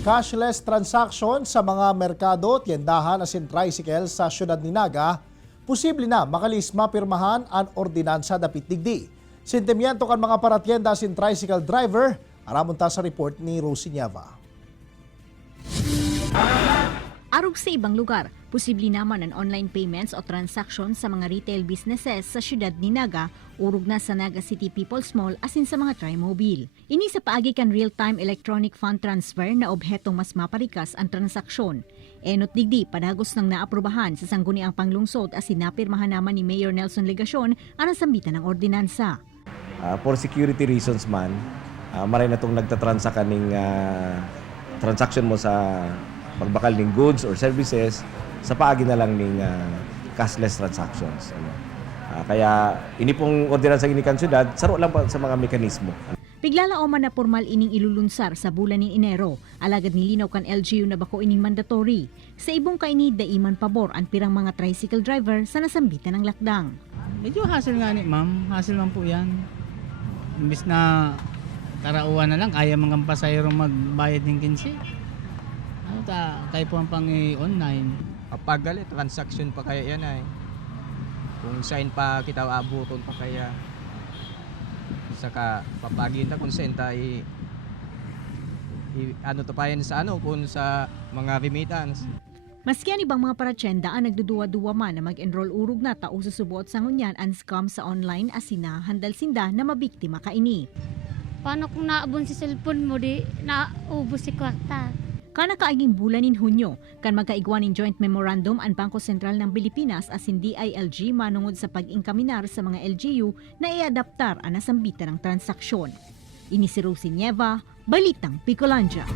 Cashless transaction sa mga merkado, tiendahan at tricycle sa siyudad ni Naga, posible na makalis mapirmahan ang ordinansa dapit digdi. Sentimiento kan mga paratienda sin tricycle driver, aramon ta sa report ni Rosie Nieva. Arog sa ibang lugar, posible naman ang online payments o transactions sa mga retail businesses sa siyudad ni Naga, urog na sa Naga City People's Mall asin sa mga Trimobile. Ini sa paagi kan real-time electronic fund transfer na obhetong mas maparikas ang transaksyon. Enot digdi, padagos ng naaprubahan sa sangguniang panglungsod asin napirmahan naman ni Mayor Nelson Legacion ang nasambitan ng ordinansa. For security reasons man, maray na itong nagtatransa ka ng transaction mo sa pagbakal ng goods or services sa paagi na lang ng cashless transactions. Kaya ini pong ordinansa ng kansyudad, saro lang pa sa mga mekanismo. Bigla man na formal ining ilulunsar sa bulan ni Enero, alagad nilinaw kan LGU na bako ining mandatory. Sa ibong kaini, daiman pabor ang pirang mga tricycle driver sa nasambitan ng lakdang. Medyo hassle nga ni ma'am, hassle man po yan. Imbis na karauan na lang, kaya mga pasayro magbayad ng 15. Kaya po ang pang-online. Kapag galit, transaction pa kaya yan ay. Kung saan pa kita abuton pa kaya. Saka papagin na kung saan tayo ano to pa yan sa ano, kung sa mga remittance. Maski ang ibang mga paratyenda ang nagduduwa-duwa man na mag-enroll urog na tao sa subuot sa ngunyan ang scam sa online asina handal sinda na mabiktima kaini. Paano kung naabon si cellphone mo di naubos si kwarta? Kana kaaging bulan in Hunyo, kan magkaigwan in joint memorandum ang Bangko Sentral ng Pilipinas asin DILG manungod sa pag-inkaminar sa mga LGU na iadaptar ang nasambitan ng transaksyon. Ini si Rosie Nieva, Balitang Picolandia.